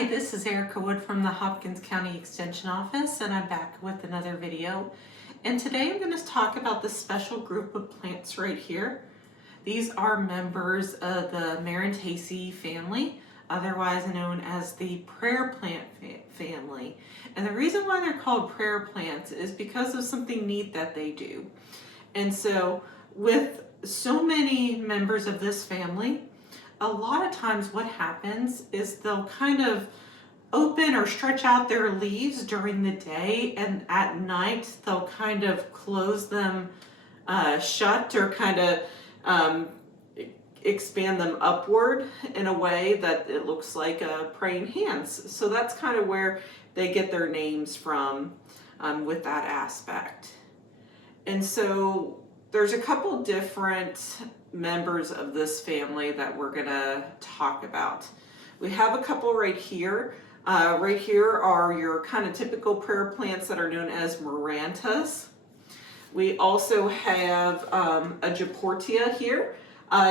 Hi, this is Erica Wood from the Hopkins County Extension Office, and I'm back with another video. And today I'm going to talk about this special group of plants right here. These are members of the Marantaceae family, otherwise known as the prayer plant family. And the reason why they're called prayer plants is because of something neat that they do. And so with so many members of this family, a lot of times what happens is they'll kind of open or stretch out their leaves during the day, and at night they'll kind of close them shut or kind of expand them upward in a way that it looks like praying hands. So that's kind of where they get their names from with that aspect. And so there's a couple different members of this family that we're gonna talk about. We have a couple right here. Right here are your kind of typical prayer plants that are known as Marantaceae. We also have a Japortia here.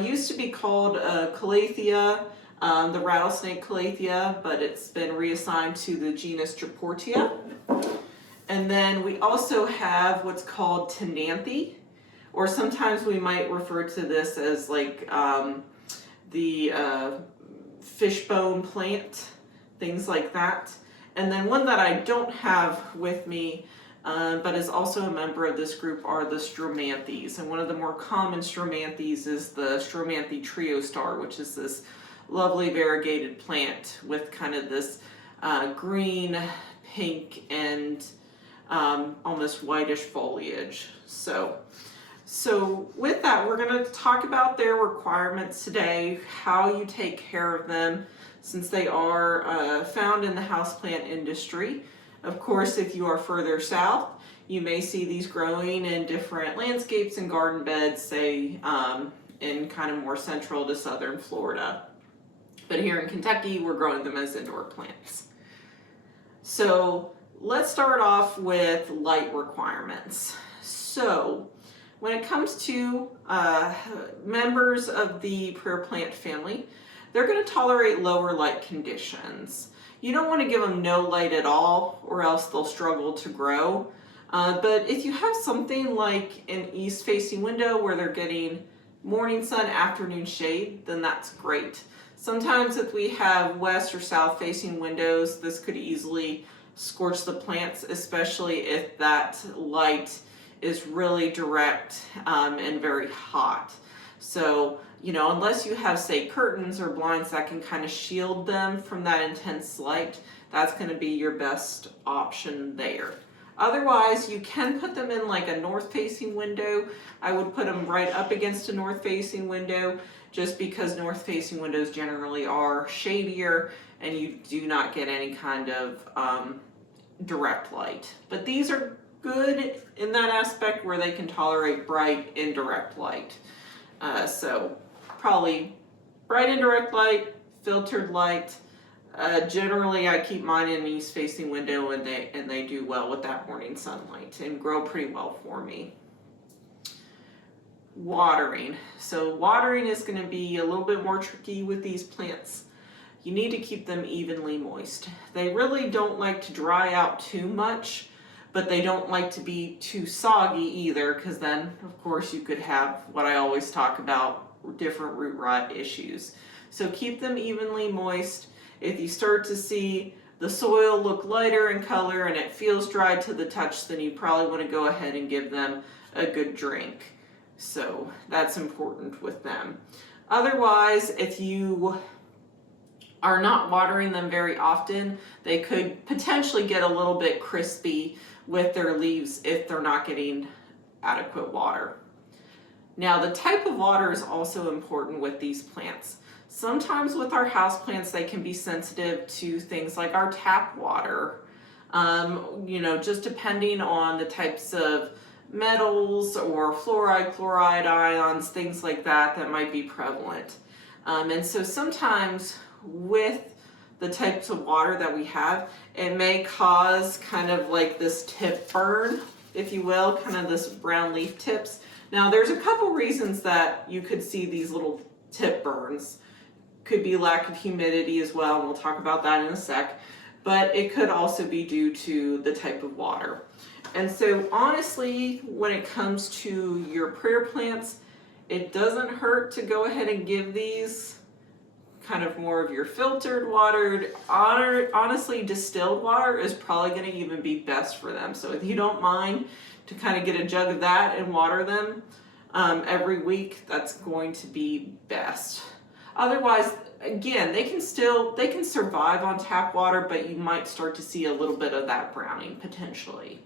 Used to be called Calathea, the rattlesnake Calathea, but it's been reassigned to the genus Japortia. And then we also have what's called Tenanthe, or sometimes we might refer to this as like the fishbone plant, things like that. And then one that I don't have with me, but is also a member of this group, are the Stromanthes. And one of the more common Stromanthes is the Stromanthe trio star, which is this lovely variegated plant with kind of this green, pink, and almost whitish foliage. So with that, we're going to talk about their requirements today, how you take care of them, since they are found in the houseplant industry. Of course, if you are further south, you may see these growing in different landscapes and garden beds, say in kind of more central to southern Florida. But here in Kentucky, we're growing them as indoor plants. So let's start off with light requirements. So when it comes to members of the prayer plant family, they're going to tolerate lower light conditions. You don't want to give them no light at all, or else they'll struggle to grow. But if you have something like an east-facing window where they're getting morning sun, afternoon shade, then that's great. Sometimes if we have west or south-facing windows, this could easily scorch the plants, especially if that light is really direct and very hot. So, you know, unless you have, say, curtains or blinds that can kind of shield them from that intense light, that's going to be your best option there. Otherwise, you can put them in like a north-facing window. I would put them right up against a north-facing window, just because north-facing windows generally are shadier and you do not get any kind of direct light. But these are good in that aspect where they can tolerate bright indirect light. So probably bright indirect light, filtered light. Generally I keep mine in an east-facing window, and they do well with that morning sunlight and grow pretty well for me. Watering. So watering is going to be a little bit more tricky with these plants. You need to keep them evenly moist. They really don't like to dry out too much, but they don't like to be too soggy either, because then of course you could have what I always talk about, different root rot issues. So keep them evenly moist. If you start to see the soil look lighter in color and it feels dry to the touch, then you probably want to go ahead and give them a good drink. So that's important with them. Otherwise, if you are not watering them very often, they could potentially get a little bit crispy with their leaves if they're not getting adequate water. Now, the type of water is also important with these plants. Sometimes with our houseplants, they can be sensitive to things like our tap water, you know, just depending on the types of metals or fluoride, chloride ions, things like that that might be prevalent. And so sometimes with the types of water that we have, it may cause kind of like this tip burn, if you will, kind of this brown leaf tips. Now there's a couple reasons that you could see these little tip burns. Could be lack of humidity as well, and we'll talk about that in a sec. But it could also be due to the type of water. And so honestly, when it comes to your prayer plants, it doesn't hurt to go ahead and give these kind of more of your filtered water. Honestly, distilled water is probably going to even be best for them. So if you don't mind to kind of get a jug of that and water them every week, that's going to be best. Otherwise, again, they can survive on tap water, but you might start to see a little bit of that browning potentially.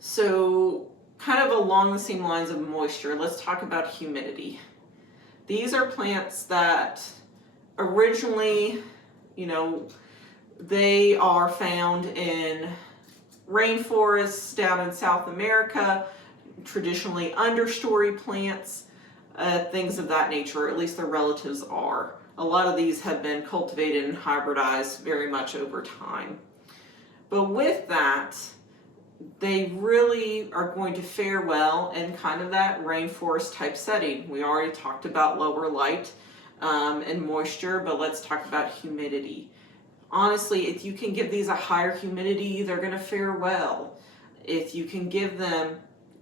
So kind of along the same lines of moisture, let's talk about humidity. These are plants that originally, they are found in rainforests down in South America, traditionally understory plants, things of that nature, or at least their relatives are. A lot of these have been cultivated and hybridized very much over time. But with that, they really are going to fare well in kind of that rainforest type setting. We already talked about lower light and moisture, but let's talk about humidity. Honestly, if you can give these a higher humidity, they're going to fare well. If you can give them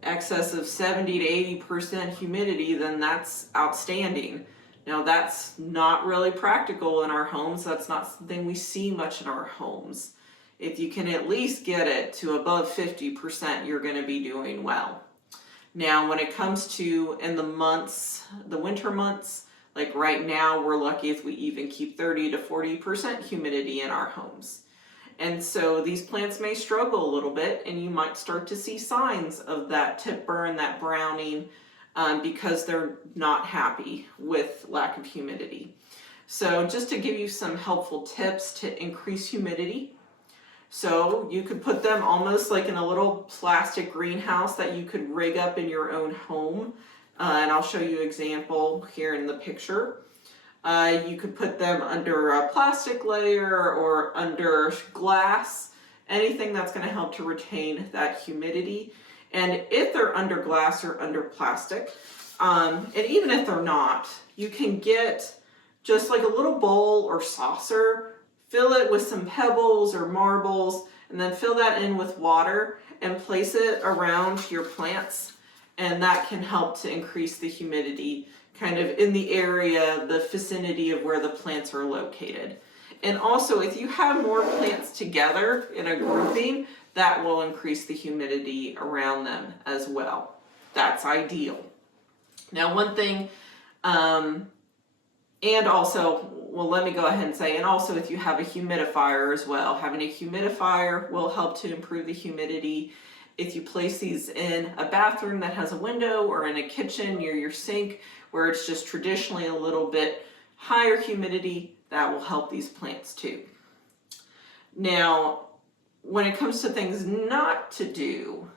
excess of 70 to 80% humidity, then that's outstanding. Now, that's not really practical in our homes. That's not something we see much in our homes. If you can at least get it to above 50%, you're going to be doing well. Now, when it comes to in the winter months, like right now, we're lucky if we even keep 30 to 40% humidity in our homes. And so these plants may struggle a little bit, and you might start to see signs of that tip burn, that browning, because they're not happy with lack of humidity. So just to give you some helpful tips to increase humidity, so you could put them almost like in a little plastic greenhouse that you could rig up in your own home. And I'll show you an example here in the picture. You could put them under a plastic layer or under glass, anything that's going to help to retain that humidity. And if they're under glass or under plastic, and even if they're not, you can get just like a little bowl or saucer, fill it with some pebbles or marbles, and then fill that in with water and place it around your plants. And that can help to increase the humidity kind of in the area, the vicinity of where the plants are located. And also, if you have more plants together in a grouping, that will increase the humidity around them as well. That's ideal. Now, one thing, and also, well, let me go ahead and say, and also if you have a humidifier as well, having a humidifier will help to improve the humidity. If you place these in a bathroom that has a window or in a kitchen near your sink where it's just traditionally a little bit higher humidity, that will help these plants too. Now, when it comes to things not to do,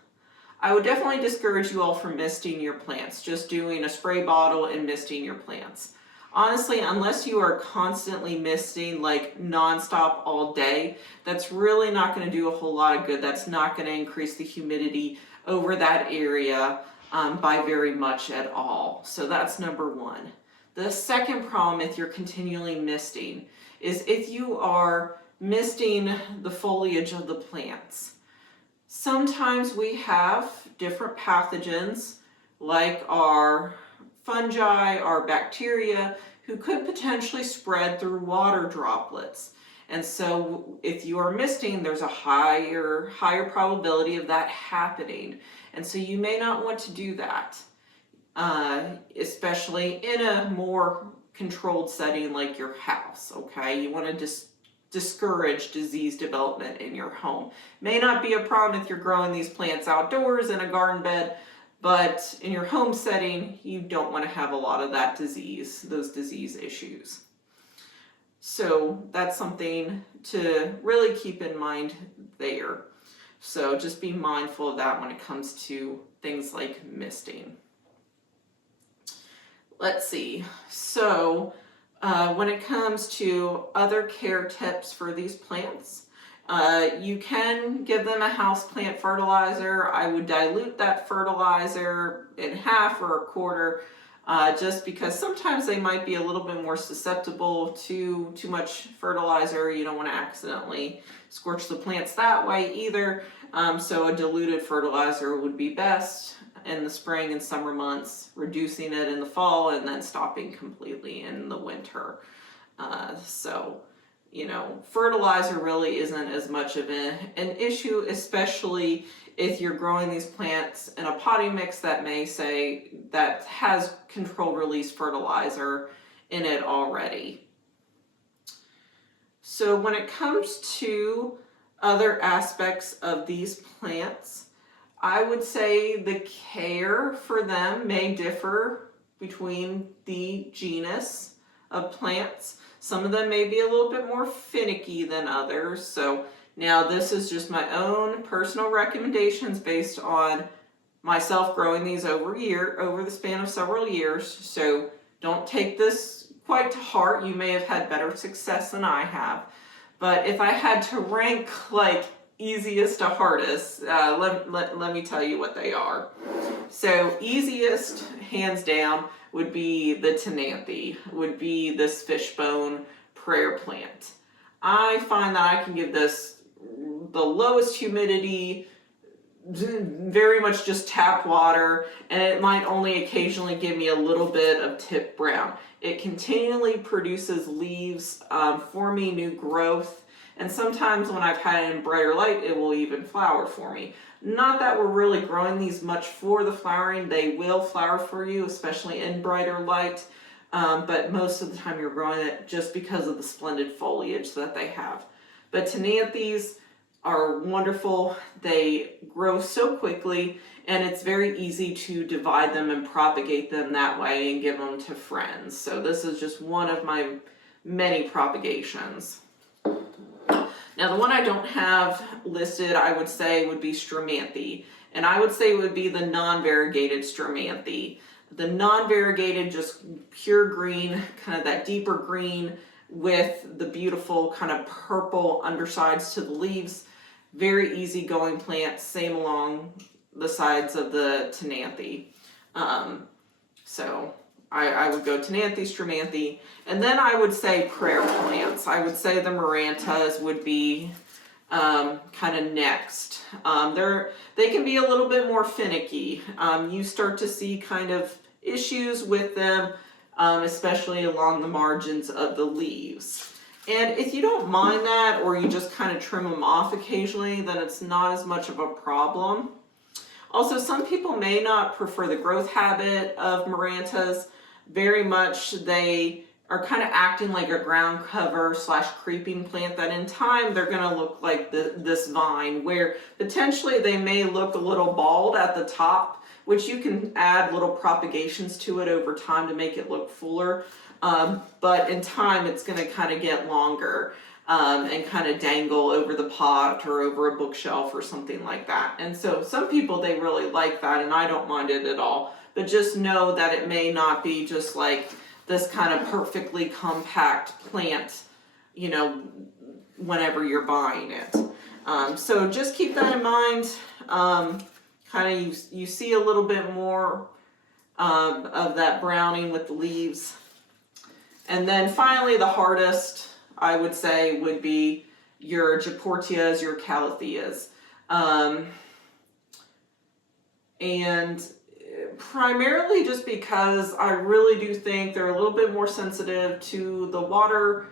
I would definitely discourage you all from misting your plants, just doing a spray bottle and misting your plants. Honestly, unless you are constantly misting like nonstop all day, that's really not going to do a whole lot of good. That's not going to increase the humidity over that area by very much at all. So that's number one. The second problem, if you're continually misting, is if you are misting the foliage of the plants. Sometimes we have different pathogens like our fungi, our bacteria, who could potentially spread through water droplets. And so if you are misting, there's a higher probability of that happening. And so you may not want to do that, especially in a more controlled setting like your house, okay? You want to discourage disease development in your home. May not be a problem if you're growing these plants outdoors in a garden bed, but in your home setting, you don't want to have a lot of that disease, those disease issues. So that's something to really keep in mind there. So just be mindful of that when it comes to things like misting. Let's see. So when it comes to other care tips for these plants, you can give them a houseplant fertilizer. I would dilute that fertilizer in half or a quarter just because sometimes they might be a little bit more susceptible to too much fertilizer. You don't want to accidentally scorch the plants that way either. So a diluted fertilizer would be best in the spring and summer months, reducing it in the fall, and then stopping completely in the winter. So, you know, fertilizer really isn't as much of an issue, especially if you're growing these plants in a potting mix that may say that has controlled release fertilizer in it already. So when it comes to other aspects of these plants, I would say the care for them may differ between the genus of plants. Some of them may be a little bit more finicky than others. So now this is just my own personal recommendations based on myself growing these over the span of several years. So don't take this quite to heart. You may have had better success than I have. But if I had to rank like easiest to hardest, let me tell you what they are. So easiest, hands down, would be the Tenanthe, would be this fishbone prayer plant. I find that I can give this the lowest humidity, very much just tap water, and it might only occasionally give me a little bit of tip brown. It continually produces leaves for me, new growth, and sometimes when I've had it in brighter light, it will even flower for me. Not that we're really growing these much for the flowering. They will flower for you, especially in brighter light, but most of the time you're growing it just because of the splendid foliage that they have. But Tenanthes are wonderful. They grow so quickly, and it's very easy to divide them and propagate them that way and give them to friends. So this is just one of my many propagations. Now the one I don't have listed, I would say would be Stromanthe, and I would say it would be the non-variegated Stromanthe. The non-variegated, just pure green, kind of that deeper green with the beautiful kind of purple undersides to the leaves. Very easygoing plant, same along the sides of the Tenanthe. So I would go Tenanthe, Stromanthe, and then I would say prayer plants. I would say the Marantaceae would be kind of next. They can be a little bit more finicky. You start to see kind of issues with them, especially along the margins of the leaves. And if you don't mind that, or you just kind of trim them off occasionally, then it's not as much of a problem. Also, some people may not prefer the growth habit of Marantaceae very much. They are kind of acting like a ground cover / creeping plant, that in time they're going to look like this vine, where potentially they may look a little bald at the top, which you can add little propagations to it over time to make it look fuller. But in time it's going to kind of get longer and kind of dangle over the pot or over a bookshelf or something like that. And so some people, they really like that, and I don't mind it at all. But just know that it may not be just like this kind of perfectly compact plant, you know, whenever you're buying it. So just keep that in mind. Kind of you see a little bit more of that browning with the leaves. And then finally, the hardest, I would say, would be your Japortias, your Calatheas. And primarily just because I really do think they're a little bit more sensitive to the water,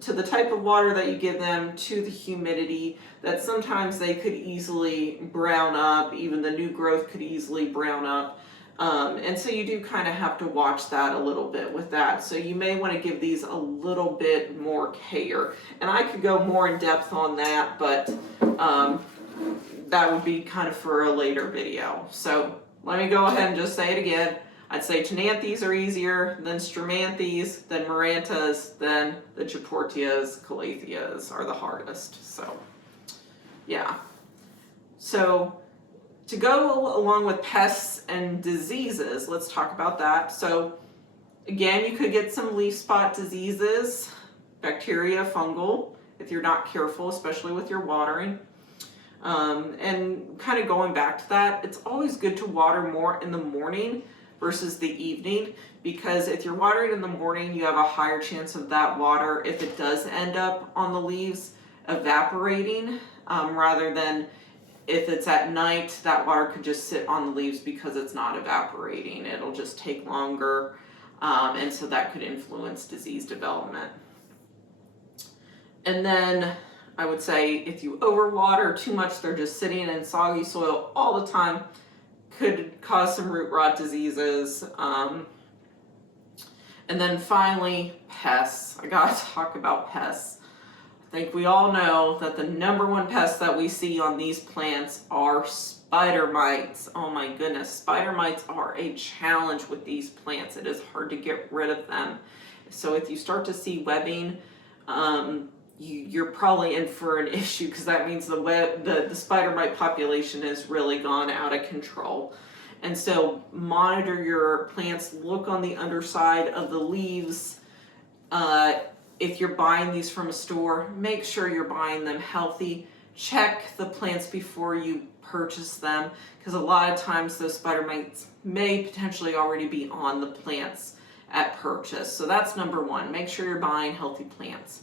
to the type of water that you give them, to the humidity, that sometimes they could easily brown up. Even the new growth could easily brown up. And so you do kind of have to watch that a little bit with that. So you may want to give these a little bit more care. And I could go more in depth on that, but that would be kind of for a later video. So let me go ahead and just say it again. I'd say Tenanthes are easier, then Stromanthes, then Marantaceae, then the Japortias, Calatheas are the hardest. So yeah. So to go along with pests and diseases, let's talk about that. So again, you could get some leaf spot diseases, bacteria, fungal, if you're not careful, especially with your watering. And kind of going back to that, it's always good to water more in the morning versus the evening, because if you're watering in the morning, you have a higher chance of that water, if it does end up on the leaves, evaporating, rather than if it's at night, that water could just sit on the leaves because it's not evaporating. It'll just take longer, and so that could influence disease development. And then I would say if you overwater too much, they're just sitting in soggy soil all the time, could cause some root rot diseases. And then finally, pests. I gotta talk about pests. I think we all know that the number one pest that we see on these plants are spider mites. Oh my goodness, spider mites are a challenge with these plants. It is hard to get rid of them. So if you start to see webbing, you're probably in for an issue, because that means the spider mite population has really gone out of control. And so monitor your plants, look on the underside of the leaves. If you're buying these from a store, make sure you're buying them healthy. Check the plants before you purchase them, because a lot of times those spider mites may potentially already be on the plants at purchase. So that's number one, make sure you're buying healthy plants.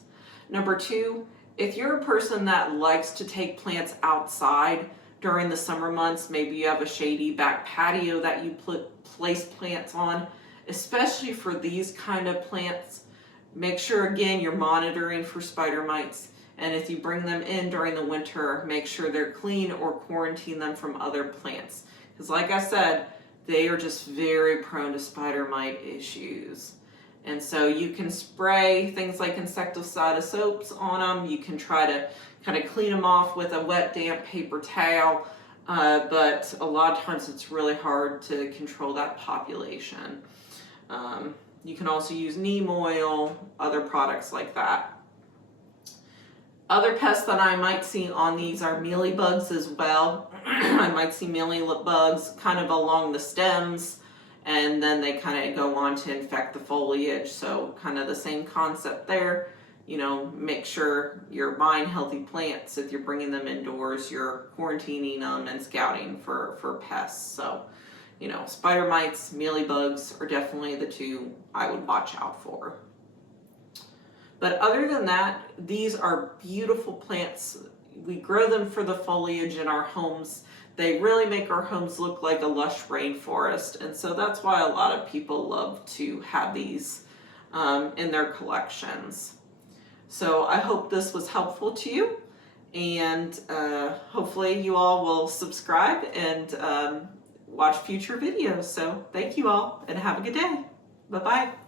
Number two, if you're a person that likes to take plants outside during the summer months, maybe you have a shady back patio that you place plants on, especially for these kind of plants, make sure again you're monitoring for spider mites. And if you bring them in during the winter, make sure they're clean or quarantine them from other plants. Because like I said, they are just very prone to spider mite issues. And so you can spray things like insecticide soaps on them. You can try to kind of clean them off with a wet, damp paper towel. But a lot of times it's really hard to control that population. You can also use neem oil, other products like that. Other pests that I might see on these are mealybugs as well. I might see mealybugs kind of along the stems, and then they kind of go on to infect the foliage. So kind of the same concept there. You know, make sure you're buying healthy plants. If you're bringing them indoors, you're quarantining them and scouting for pests. So, you know, spider mites, mealybugs are definitely the two I would watch out for. But other than that, these are beautiful plants. We grow them for the foliage in our homes. They really make our homes look like a lush rainforest. And so that's why a lot of people love to have these in their collections. So I hope this was helpful to you. And hopefully you all will subscribe and watch future videos. So thank you all and have a good day. Bye-bye.